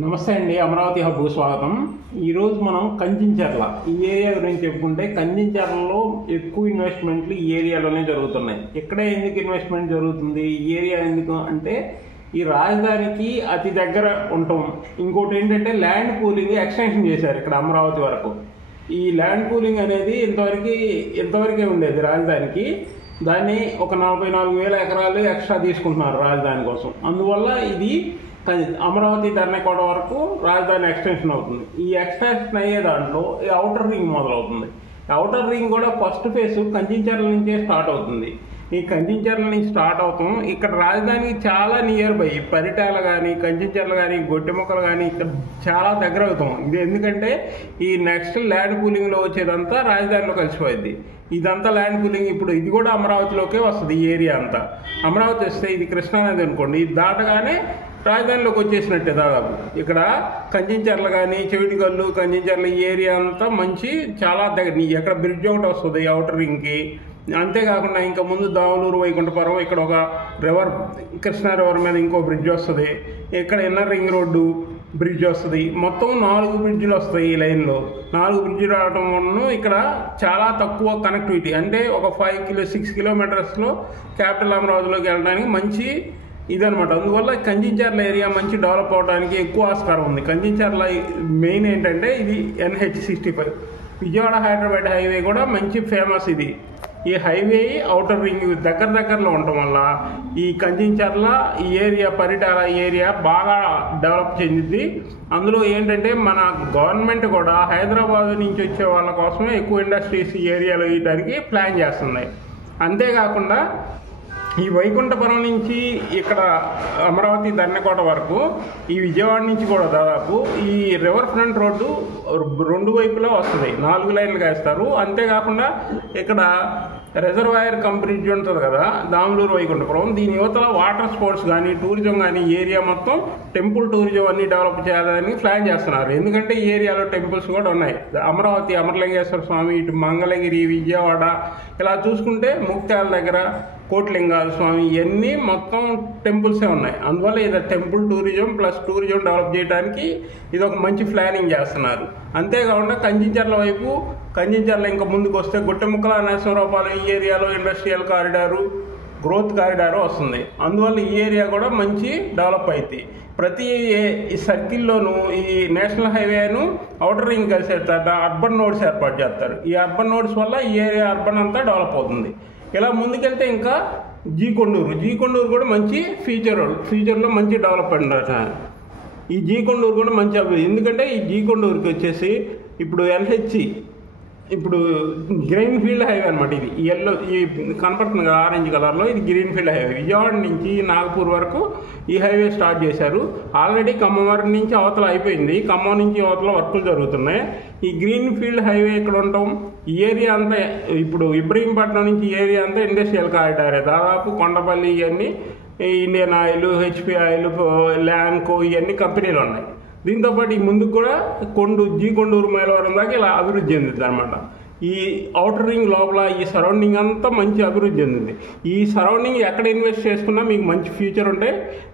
నమస్తే అండి, అమరావతి హబ్కు స్వాగతం. ఈరోజు మనం కంచించర్ల ఈ ఏరియా గురించి చెప్పుకుంటే, కంచించర్లలో ఎక్కువ ఇన్వెస్ట్మెంట్లు ఈ ఏరియాలోనే జరుగుతున్నాయి. ఇక్కడే ఎందుకు ఇన్వెస్ట్మెంట్ జరుగుతుంది, ఈ ఏరియా ఎందుకు అంటే ఈ రాజధానికి అతి దగ్గర ఉంటాం. ఇంకోటి ఏంటంటే ల్యాండ్ పూలింగ్ ఎక్స్టెన్షన్ చేశారు ఇక్కడ అమరావతి వరకు. ఈ ల్యాండ్ పూలింగ్ అనేది ఇంతవరకే ఉండేది రాజధానికి. దాన్ని ఒక 44,000 ఎకరాలు ఎక్స్ట్రా తీసుకుంటున్నారు రాజధాని కోసం. అందువల్ల ఇది అమరావతి ధర్మకోట వరకు రాజధాని ఎక్స్టెన్షన్ అవుతుంది. ఈ ఎక్స్టెన్షన్ అయ్యే దాంట్లో ఈ ఔటర్ రింగ్ మొదలవుతుంది. ఔటర్ రింగ్ కూడా ఫస్ట్ ఫేజ్ కంచించర్ల నుంచే స్టార్ట్ అవుతుంది. ఈ కంచించర్ల నుంచి స్టార్ట్ అవుతాం. ఇక్కడ రాజధానికి చాలా నియర్ బై పరిటాల కానీ, కంచించర్లు కానీ, గొట్టెముక్కలు కానీ ఇక్కడ చాలా దగ్గర అవుతాం. ఇది ఎందుకంటే ఈ నెక్స్ట్ ల్యాండ్ పూలింగ్లో వచ్చేదంతా రాజధానిలో కలిసిపోయింది. ఇదంతా ల్యాండ్ పూలింగ్. ఇప్పుడు ఇది కూడా అమరావతిలోకే వస్తుంది. ఈ ఏరియా అంతా అమరావతి వస్తే ఇది కృష్ణానది అనుకోండి, ఇది దాటగానే రాజధానిలోకి వచ్చేసినట్టే దాదాపు. ఇక్కడ కంచించర్ల కానీ, చెవిటికల్లు, కంచించర్ల ఈ ఏరియా అంతా మంచి చాలా దగ్గర. ఎక్కడ బ్రిడ్జ్ ఒకటి వస్తుంది ఔటర్ రింగ్కి. అంతేకాకుండా ఇంకా ముందు దావులూరు, వైకుంఠపురం, ఇక్కడ ఒక రివర్ కృష్ణా రివర్ మీద ఇంకో బ్రిడ్జ్ వస్తుంది. ఇక్కడ ఇన్నర్ రింగ్ రోడ్డు బ్రిడ్జ్ వస్తుంది. మొత్తం 4 బ్రిడ్జ్లు వస్తాయి ఈ లైన్లో. 4 బ్రిడ్జ్లు రావడం వలన ఇక్కడ చాలా తక్కువ కనెక్టివిటీ, అంటే ఒక 6 కిలోమీటర్స్లో క్యాపిటల్ అమరావతిలోకి వెళ్ళడానికి మంచి ఇదనమాట. అందువల్ల కంచించర్ల ఏరియా మంచి డెవలప్ అవడానికి ఎక్కువ ఆస్కారం ఉంది. కంచించర్ల మెయిన్ ఏంటంటే ఇది NH65 విజయవాడ హైదరాబాద్ హైవే కూడా మంచి ఫేమస్. ఇది ఈ హైవే ఔటర్ రింగ్ దగ్గరలో ఉండటం వల్ల ఈ కంచించర్ల ఈ ఏరియా, పరిటాల ఏరియా బాగా డెవలప్ చెందింది. అందులో ఏంటంటే మన గవర్నమెంట్ కూడా హైదరాబాద్ నుంచి వచ్చే వాళ్ళ కోసమే ఎక్కువ ఇండస్ట్రీస్ ఈ ఏరియాలో వేయడానికి ప్లాన్ చేస్తున్నాయి. అంతేకాకుండా ఈ వైకుంఠపురం నుంచి ఇక్కడ అమరావతి ధర్మకోట వరకు ఈ విజయవాడ నుంచి కూడా దాదాపు ఈ రివర్ ఫ్రంట్ రోడ్డు 2 వైపులా వస్తుంది. 4 లైన్లుగా వేస్తారు. అంతేకాకుండా ఇక్కడ రిజర్వాయర్ బ్రిడ్జ్ ఉంటుంది కదా, దాములూరు వైకుంఠపురం, దీని యువతల వాటర్ స్పోర్ట్స్ కానీ, టూరిజం కానీ, ఏరియా మొత్తం టెంపుల్ టూరిజం అన్ని డెవలప్ చేయాలని ప్లాన్ చేస్తున్నారు. ఎందుకంటే ఈ ఏరియాలో టెంపుల్స్ కూడా ఉన్నాయి. అమరావతి అమరలింగేశ్వర స్వామి, ఇటు మంగళగిరి, విజయవాడ, ఇలా చూసుకుంటే ముక్త్యాల దగ్గర కోటిలింగాల స్వామి, ఇవన్నీ మొత్తం టెంపుల్సే ఉన్నాయి. అందువల్ల ఇది temple tourism plus tourism develop చేయడానికి ఇది ఒక మంచి ప్లానింగ్ చేస్తున్నారు. అంతేకాకుండా కంచించర్ల ఇంకా ముందుకు వస్తే గుట్టెముక్కల నరసింహరావుపాలెం ఈ ఏరియాలో ఇండస్ట్రియల్ కారిడారు, గ్రోత్ కారిడారు వస్తుంది. అందువల్ల ఈ ఏరియా కూడా మంచి డెవలప్ అవుతుంది. ప్రతి సర్కిల్లోనూ ఈ నేషనల్ హైవేను ఔటర్ రింగ్ కలిసేట అర్బన్ నోడ్స్ ఏర్పాటు చేస్తారు. ఈ అర్బన్ నోడ్స్ వల్ల ఈ ఏరియా అర్బన్ అంతా డెవలప్ అవుతుంది. ఇలా ముందుకెళ్తే ఇంకా జీ కొండూరు కూడా మంచి ఫ్యూచర్లో మంచి డెవలప్మెంట్. ఈ జీ కొండూరు కూడా మంచి అభివృద్ధి. ఎందుకంటే ఈ జీ కొండూరుకి వచ్చేసి ఇప్పుడు ఇప్పుడు గ్రీన్ ఫీల్డ్ హైవే అనమాట. ఇది ఈ కనపడుతుంది కదా ఆరెంజ్ కలర్లో, ఇది గ్రీన్ ఫీల్డ్ హైవే. విజయవాడ నుంచి నాగపూర్ వరకు ఈ హైవే స్టార్ట్ చేశారు. ఆల్రెడీ ఖమ్మం వరకు నుంచి అవతల అయిపోయింది. ఖమ్మం నుంచి అవతల వర్కులు జరుగుతున్నాయి. ఈ గ్రీన్ ఫీల్డ్ హైవే ఇక్కడ ఉంటాం. ఈ ఏరియా అంతా ఇప్పుడు ఇబ్రహీంపట్నం నుంచి ఈ ఏరియా అంతా ఇండస్ట్రియల్ కారిడారే. దాదాపు కొండపల్లి, ఇవన్నీ Indian oil, HP oil, Lanco, ఇవన్నీ కంపెనీలు ఉన్నాయి. దీంతోపాటు ఈ ముందుకు కూడా జీ కొండూరు మైలవరం దాకా ఇలా అభివృద్ధి చెందింది అనమాట. ఈ ఔటర్ రింగ్ లోపల ఈ సరౌండింగ్ అంతా మంచి అభివృద్ధి చెందింది. ఈ సరౌండింగ్ ఎక్కడ ఇన్వెస్ట్ చేసుకున్నా మీకు మంచి ఫ్యూచర్ ఉంటే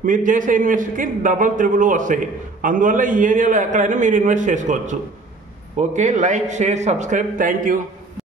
మీరు చేసే ఇన్వెస్ట్కి డబల్ త్రిబుల్ వస్తాయి. అందువల్ల ఈ ఏరియాలో ఎక్కడైనా మీరు ఇన్వెస్ట్ చేసుకోవచ్చు. Okay, like, share, subscribe. Thank you.